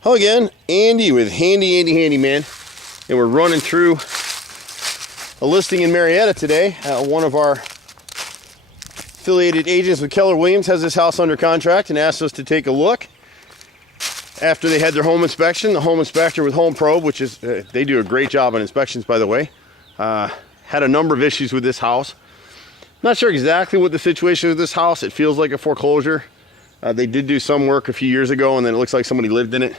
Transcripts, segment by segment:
Hello again, Andy with Handy Handyman, and we're running through a listing in Marietta today. One of our affiliated agents with Keller Williams has this house under contract and asked us to take a look. After they had their home inspection, the home inspector with Home Probe, which is, they do a great job on inspections, by the way, had a number of issues with this house. Not sure exactly what the situation is with this house. It feels like a foreclosure. They did do some work a few years ago, and then it looks like somebody lived in it.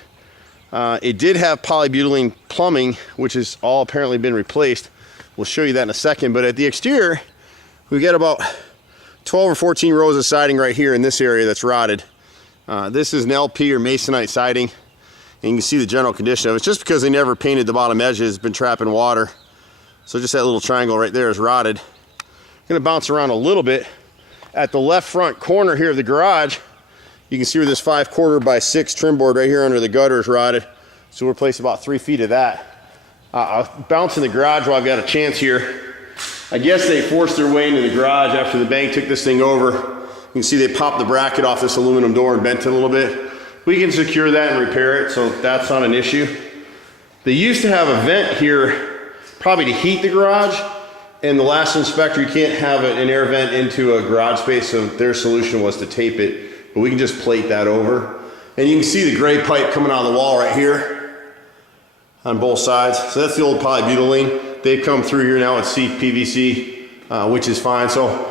It did have polybutylene plumbing, which has all apparently been replaced. We'll show you that in a second. But at the exterior, we got about 12 or 14 rows of siding right here in this area that's rotted. This is an LP or masonite siding, and you can see the general condition of it. It's just because they never painted the bottom edges, it's been trapping water. So just that little triangle right there is rotted. I'm gonna bounce around a little bit. At the left front corner here of the garage, you can see where this 5/4 by 6 trim board right here under the gutter is rotted. So we'll replace about 3 feet of that. I'll bounce in the garage while I've got a chance here. I guess they forced their way into the garage after the bank took this thing over. You can see they popped the bracket off this aluminum door and bent it a little bit. We can secure that and repair it, so that's not an issue. They used to have a vent here, probably to heat the garage, and the last inspector, you can't have an air vent into a garage space, so their solution was to tape it. But we can just plate that over. And you can see the gray pipe coming out of the wall right here on both sides. So that's the old polybutylene. They've come through here now with PVC, which is fine. So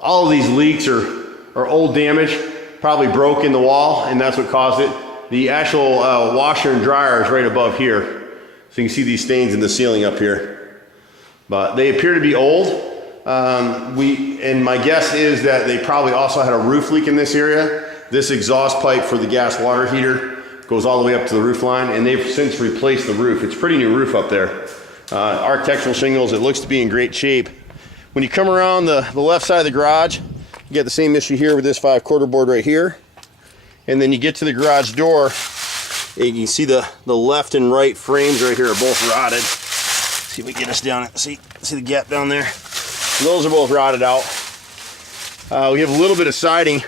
all of these leaks are old damage, probably broke in the wall, and that's what caused it. The actual washer and dryer is right above here. So you can see these stains in the ceiling up here. But they appear to be old. And my guess is that they probably also had a roof leak in this area. This exhaust pipe for the gas water heater goes all the way up to the roof line, and they've since replaced the roof. It's a pretty new roof up there. Architectural shingles, it looks to be in great shape. When you come around the left side of the garage, you get the same issue here with this 5/4 board right here. And then you get to the garage door, and you can see the left and right frames right here are both rotted. See if we get us down, see the gap down there? Those are both rotted out. We have a little bit of siding,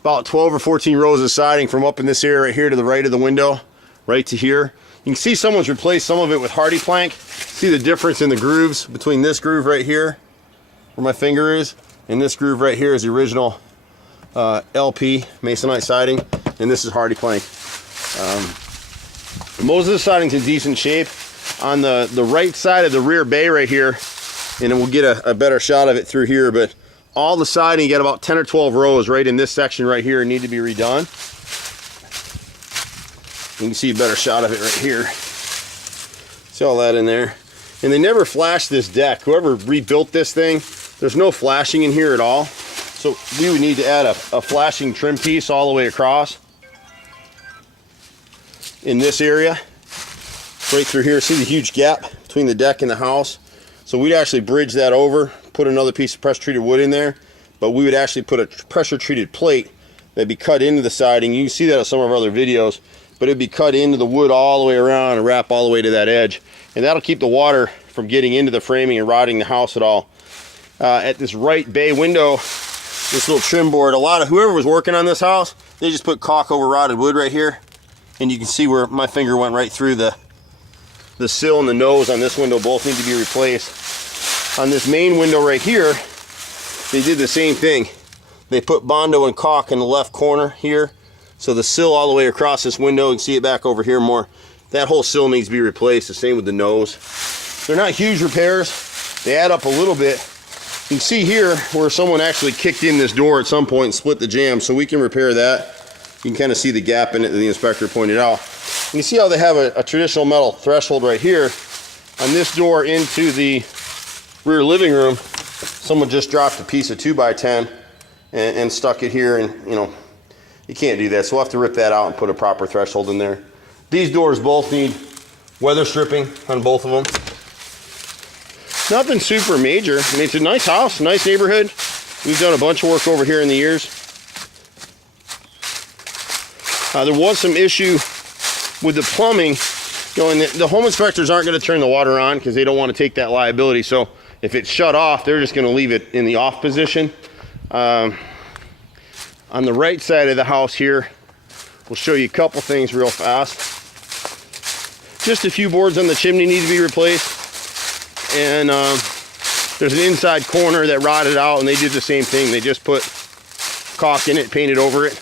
about 12 or 14 rows of siding from up in this area right here to the right of the window, right to here. You can see someone's replaced some of it with hardy plank. See the difference in the grooves between this groove right here, where my finger is, and this groove right here is the original LP masonite siding, and this is hardy plank. Most of the siding's in decent shape. On the right side of the rear bay right here, and then we'll get a better shot of it through here, but all the siding, you got about 10 or 12 rows right in this section right here need to be redone. You can see a better shot of it right here. See all that in there. And they never flashed this deck. Whoever rebuilt this thing, there's no flashing in here at all. So we would need to add a flashing trim piece all the way across in this area. Right through here, see the huge gap between the deck and the house? So we'd actually bridge that over, put another piece of pressure treated wood in there, but we would actually put a pressure treated plate that'd be cut into the siding. You can see that in some of our other videos, but it'd be cut into the wood all the way around and wrap all the way to that edge. And that'll keep the water from getting into the framing and rotting the house at all. At this right bay window, this little trim board, whoever was working on this house, they just put caulk over rotted wood right here. And you can see where my finger went right through the sill and the nose on this window both need to be replaced. On this main window right here, they did the same thing. They put Bondo and caulk in the left corner here. So the sill all the way across this window, you can see it back over here more. That whole sill needs to be replaced, the same with the nose. They're not huge repairs. They add up a little bit. You can see here where someone actually kicked in this door at some point and split the jamb, so we can repair that. You can kind of see the gap in it that the inspector pointed out. And you see how they have a traditional metal threshold right here. On this door into the rear living room, someone just dropped a piece of 2x10 and stuck it here, and you can't do that. So we'll have to rip that out and put a proper threshold in there. These doors both need weather stripping on both of them. Nothing super major. I mean, it's a nice house, nice neighborhood. We've done a bunch of work over here in the years. There was some issue with the plumbing. And the home inspectors aren't going to turn the water on because they don't want to take that liability. So if it's shut off, they're just going to leave it in the off position. On the right side of the house here, We'll show you a couple things real fast. Just a few boards on the chimney need to be replaced. And there's an inside corner that rotted out, and they did the same thing. They just put caulk in it, painted over it.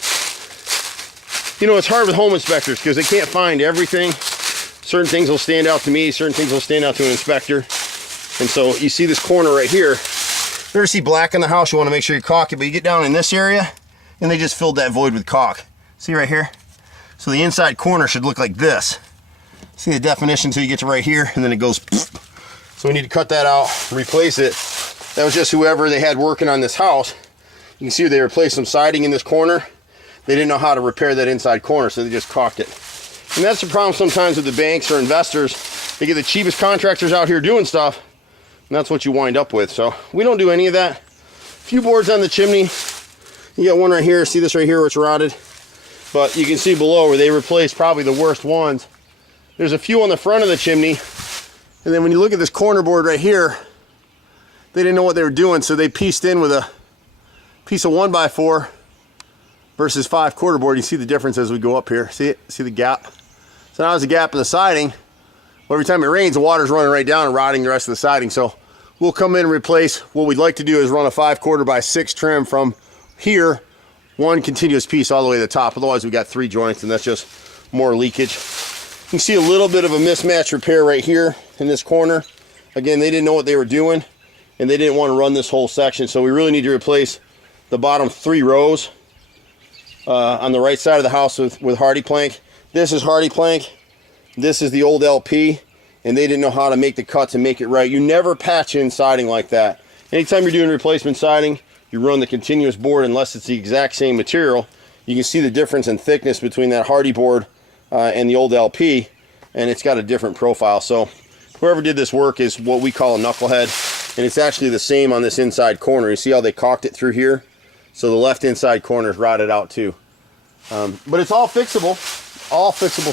You know, it's hard with home inspectors because they can't find everything. Certain things will stand out to me, certain things will stand out to an inspector. And so you see this corner right here. If you ever see black in the house, you want to make sure you caulk it, but you get down in this area, and they just filled that void with caulk. See right here? So the inside corner should look like this. See the definition until you get to right here, and then it goes. So we need to cut that out, replace it. That was just whoever they had working on this house. You can see they replaced some siding in this corner. They didn't know how to repair that inside corner, so they just caulked it. And that's the problem sometimes with the banks or investors. They get the cheapest contractors out here doing stuff, and that's what you wind up with. So we don't do any of that. A few boards on the chimney. You got one right here. See this right here where it's rotted? But you can see below where they replaced probably the worst ones. There's a few on the front of the chimney. And then when you look at this corner board right here, they didn't know what they were doing, so they pieced in with a piece of 1x4 versus 5/4 board. You see the difference as we go up here. See it? See the gap? So now there's a gap in the siding. Well, every time it rains, the water's running right down and rotting the rest of the siding. So we'll come in and replace. What we'd like to do is run a 5/4 by 6 trim from here, one continuous piece all the way to the top. Otherwise, we got 3 joints, and that's just more leakage. You can see a little bit of a mismatch repair right here in this corner. Again, they didn't know what they were doing, and they didn't want to run this whole section. So we really need to replace the bottom 3 rows on the right side of the house with hardy plank. This is hardy plank. This is the old LP, and they didn't know how to make the cuts and make it right. You never patch in siding like that. Anytime you're doing replacement siding, you run the continuous board unless it's the exact same material. You can see the difference in thickness between that hardy board and the old LP, and it's got a different profile. So whoever did this work is what we call a knucklehead, and it's actually the same on this inside corner. You see how they caulked it through here? So the left inside corner is rotted out too. But it's all fixable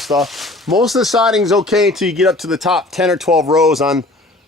stuff. Most of the siding's okay until you get up to the top 10 or 12 rows on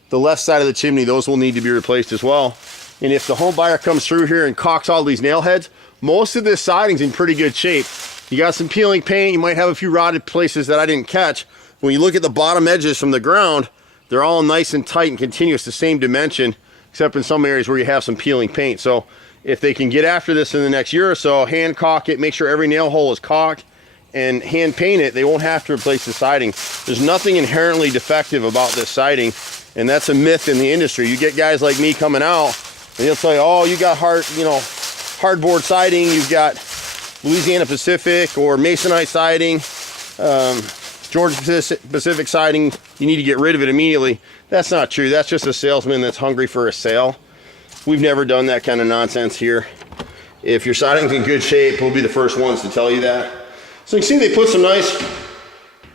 the left side of the chimney. Those will need to be replaced as well. And if the home buyer comes through here and caulks all these nail heads, most of this siding's in pretty good shape. You got some peeling paint, you might have a few rotted places that I didn't catch. When you look at the bottom edges from the ground, they're all nice and tight and continuous, the same dimension, except in some areas where you have some peeling paint. So if they can get after this in the next year or so, hand caulk it, make sure every nail hole is caulked, and hand paint it, they won't have to replace the siding. There's nothing inherently defective about this siding, and that's a myth in the industry. You get guys like me coming out, and they'll tell you, oh, you got hardboard siding, you've got Louisiana Pacific or Masonite siding, Georgia Pacific siding, you need to get rid of it immediately. That's not true. That's just a salesman that's hungry for a sale. We've never done that kind of nonsense here. If your siding's in good shape, we'll be the first ones to tell you that. So you can see they put some nice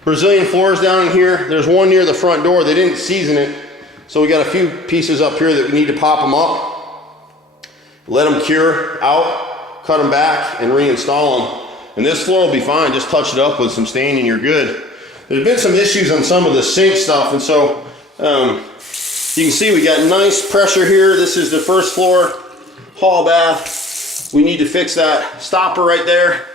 Brazilian floors down in here. There's one near the front door. They didn't season it. So we got a few pieces up here that we need to pop them up, let them cure out, cut them back, and reinstall them. And this floor will be fine. Just touch it up with some stain and you're good. There's been some issues on some of the sink stuff, and so you can see we got nice pressure here. This is the first floor hall bath. We need to fix that stopper right there.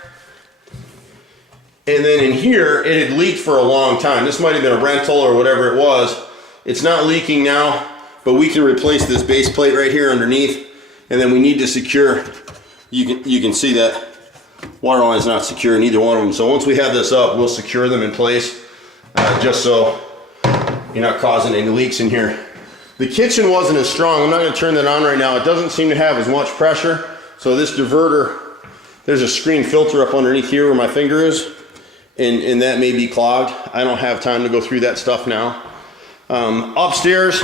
And then in here, it had leaked for a long time. This might have been a rental or whatever it was. It's not leaking now, but we can replace this base plate right here underneath. And then we need to secure, you can see that water line's not secure in either one of them. So once we have this up, we'll secure them in place just so you're not causing any leaks in here. The kitchen wasn't as strong. I'm not going to turn that on right now. It doesn't seem to have as much pressure. So this diverter, there's a screen filter up underneath here where my finger is, and that may be clogged. I don't have time to go through that stuff now. Upstairs,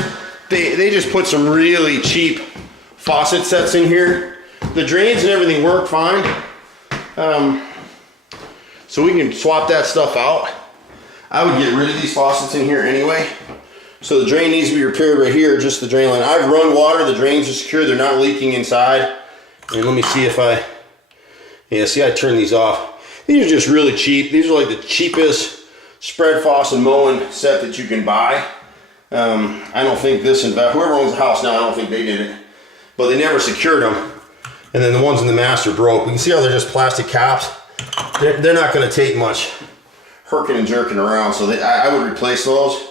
they just put some really cheap faucet sets in here. The drains and everything work fine. So we can swap that stuff out. I would get rid of these faucets in here anyway. So the drain needs to be repaired right here, just the drain line. I've run water, the drains are secure, they're not leaking inside. And let me see if I turned these off. These are just really cheap. These are like the cheapest spread faucet mowing set that you can buy. I don't think whoever owns the house now, I don't think they did it. But they never secured them. And then the ones in the master broke. You can see how they're just plastic caps. they're not going to take much herking and jerking around, so I would replace those.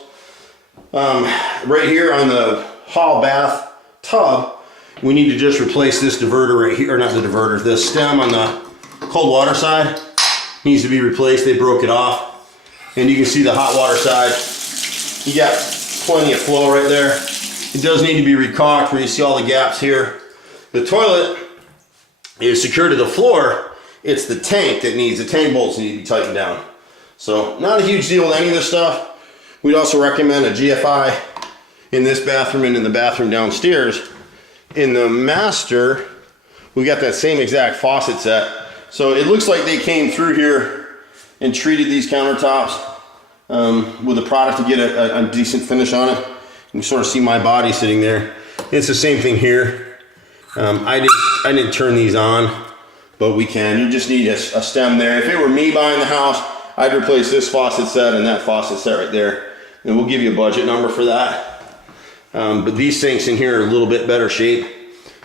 Right here on the hall bath tub, we need to just replace this diverter right here, or not the diverter, the stem on the cold water side needs to be replaced. They broke it off. And you can see the hot water side. You got plenty of flow right there. It does need to be recaulked where you see all the gaps here. The toilet is secured to the floor. It's the tank that needs, the tank bolts need to be tightened down. So not a huge deal with any of this stuff. We'd also recommend a GFI in this bathroom and in the bathroom downstairs. In the master, we got that same exact faucet set. So it looks like they came through here and treated these countertops with a product to get a decent finish on it. You can sort of see my body sitting there. It's the same thing here. I didn't turn these on, but we can. You just need a stem there. If it were me buying the house, I'd replace this faucet set and that faucet set right there. And we'll give you a budget number for that. But these sinks in here are a little bit better shape.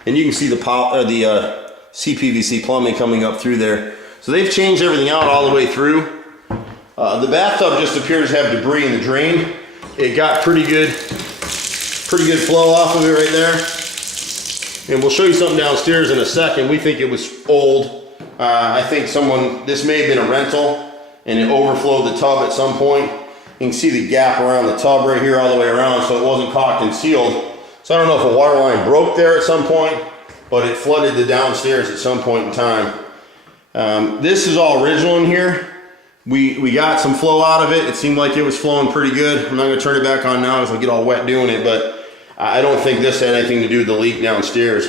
And you can see the CPVC plumbing coming up through there. So they've changed everything out all the way through. The bathtub just appears to have debris in the drain. It got pretty good flow off of it right there. And we'll show you something downstairs in a second. We think it was old. I think this may have been a rental and it overflowed the tub at some point. You can see the gap around the tub right here all the way around, so it wasn't caulked and sealed. So I don't know if a water line broke there at some point, but it flooded the downstairs at some point in time. This is all original in here. We got some flow out of it. It seemed like it was flowing pretty good. I'm not gonna turn it back on now because I'll get all wet doing it, but I don't think this had anything to do with the leak downstairs.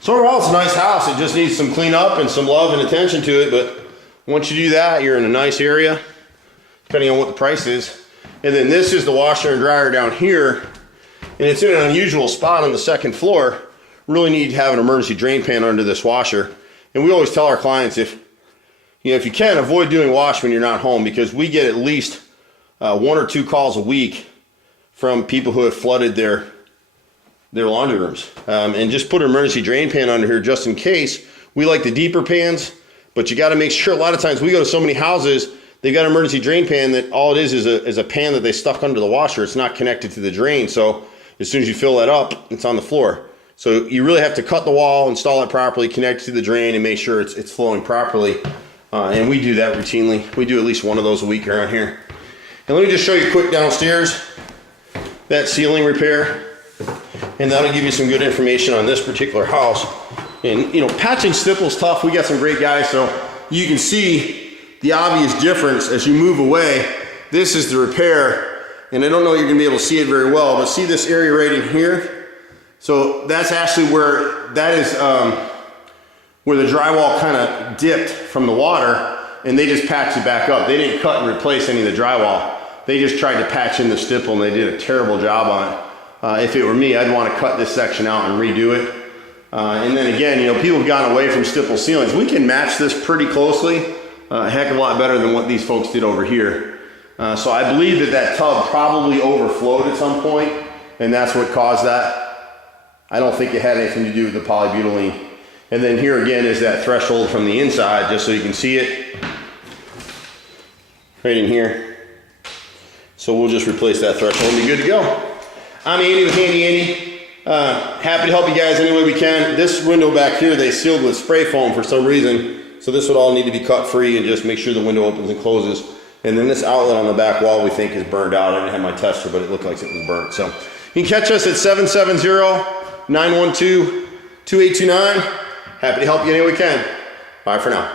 So overall, it's a nice house. It just needs some cleanup and some love and attention to it, but once you do that, you're in a nice area, depending on what the price is. And then this is the washer and dryer down here, and it's in an unusual spot on the second floor. Really need to have an emergency drain pan under this washer. And we always tell our clients, if you can, avoid doing wash when you're not home, because we get at least 1 or 2 calls a week from people who have flooded their laundry rooms. And just put an emergency drain pan under here just in case. We like the deeper pans, but you got to make sure. A lot of times we go to so many houses, they've got an emergency drain pan that all it is a pan that they stuck under the washer. It's not connected to the drain. So as soon as you fill that up, it's on the floor. So you really have to cut the wall, install it properly, connect it to the drain, and make sure it's flowing properly. And we do that routinely. We do at least one of those a week around here. And let me just show you quick downstairs, that ceiling repair. And that'll give you some good information on this particular house. And patching stipple's tough. We got some great guys, so you can see the obvious difference as you move away. This is the repair, and I don't know you're gonna be able to see it very well, but see this area right in here? So that's actually where where the drywall kind of dipped from the water, and they just patched it back up. They didn't cut and replace any of the drywall. They just tried to patch in the stipple, and they did a terrible job on it. If it were me, I'd want to cut this section out and redo it. And then again, people have gone away from stipple ceilings. We can match this pretty closely, a heck of a lot better than what these folks did over here. So I believe that tub probably overflowed at some point, and that's what caused that. I don't think it had anything to do with the polybutylene. And then here again is that threshold from the inside, just so you can see it. Right in here. So we'll just replace that threshold and be good to go. I'm Andy with HandyANdy. Happy to help you guys any way we can. This window back here, they sealed with spray foam for some reason. So this would all need to be cut free and just make sure the window opens and closes. And then this outlet on the back wall we think is burned out. I didn't have my tester, but it looked like it was burnt. So you can catch us at 770-912-2829. Happy to help you any way we can. Bye for now.